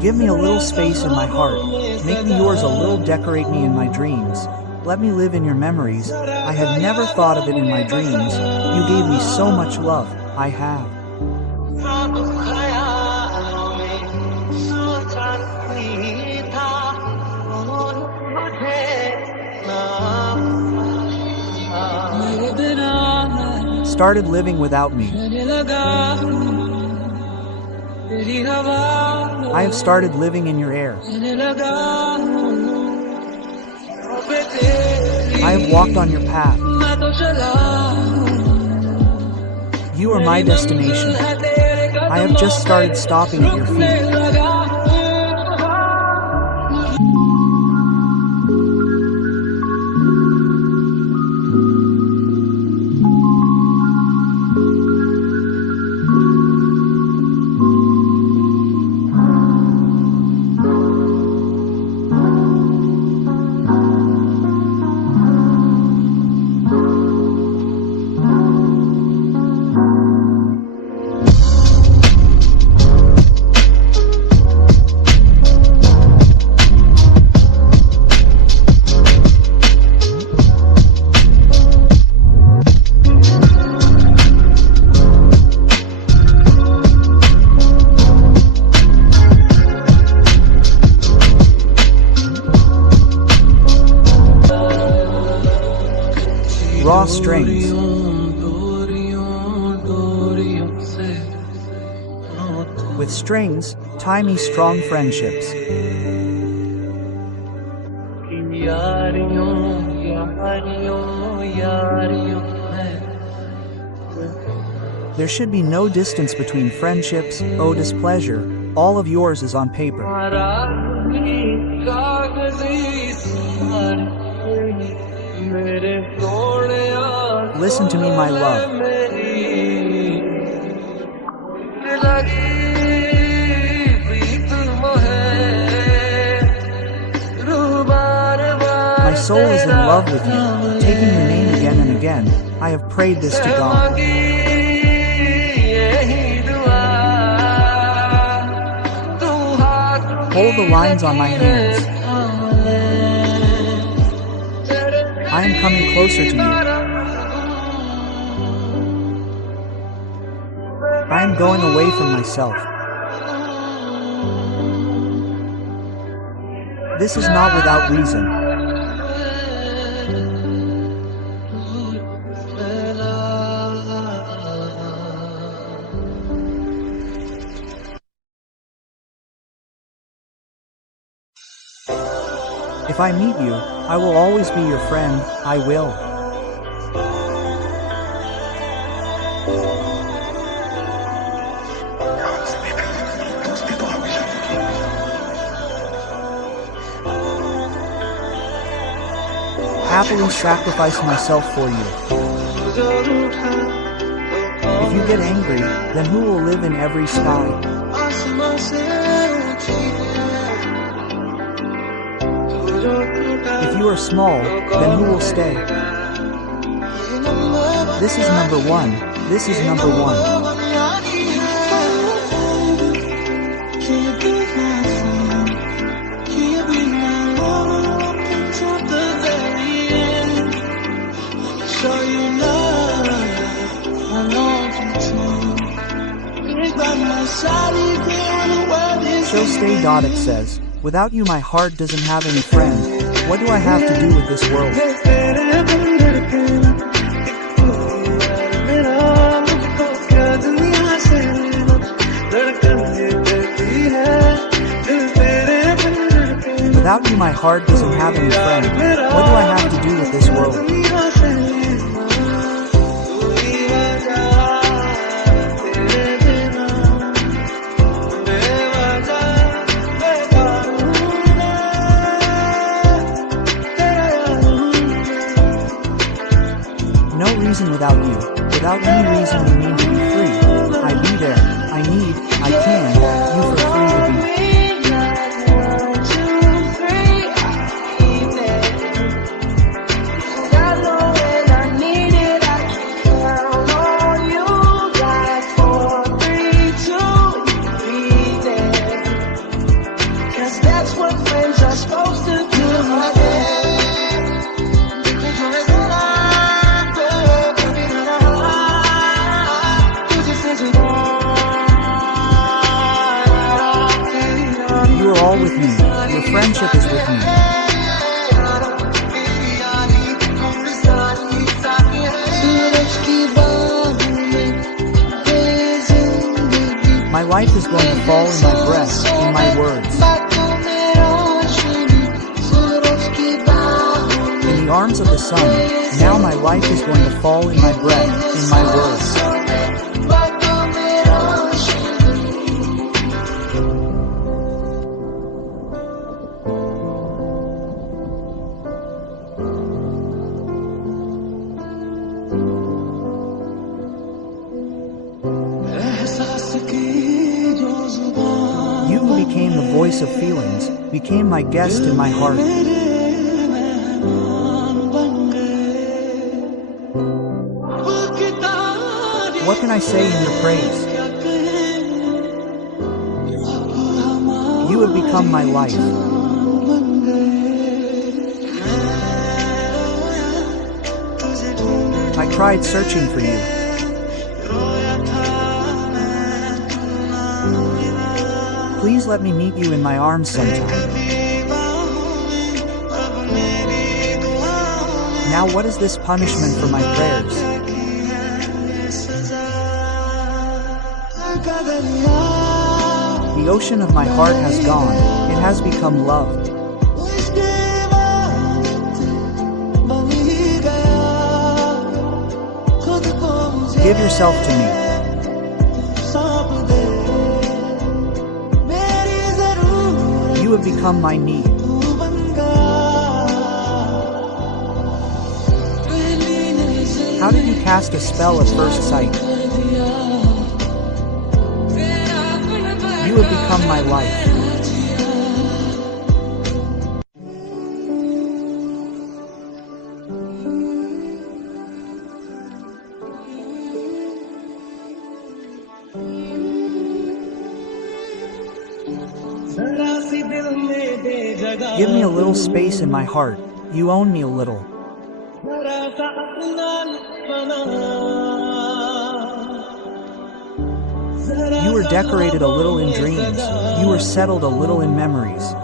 Give me a little space in my heart, make me yours a little, decorate me in my dreams. Let me live in your memories. I had never thought of it in my dreams. You gave me so much love, I have. Started living without me. I have started living in your air. I have walked on your path. You are my destination. I have just started stopping at your feet. Raw strings. With strings, tie me strong friendships. There should be no distance between friendships, oh displeasure, all of yours is on paper. Listen to me, my love. My soul is in love with you, taking your name again and again. I have prayed this to God. Hold the lines on my hands. I am coming closer to you. I am going away from myself. This is not without reason. If I meet you, I will always be your friend, I will. Happily sacrifice myself for you. If you get angry, then who will live in every sky? If you are small, then who will stay? This is number one. This is number one. Stay. It says, without you my heart doesn't have any friend. What do I have to do with this world? Without you my heart doesn't have any friend. What do I have to do with this world? Without you, without any reason you mean to be free. I be there, I need, I can, you for free to be. with me. My life is going to fall in my breath, in my words. In the arms of the sun, now my life is going to fall in my breath, in my words. You who became the voice of feelings, became my guest in my heart. What can I say in your praise? You have become my life. I tried searching for you. Please let me meet you in my arms sometime. Now what is this punishment for my prayers? The ocean of my heart has gone, it has become loved. Give yourself to me. You have become my need. How did you cast a spell at first sight? You have become my life. Give me a little space in my heart, you own me a little. You were decorated a little in dreams, you were settled a little in memories.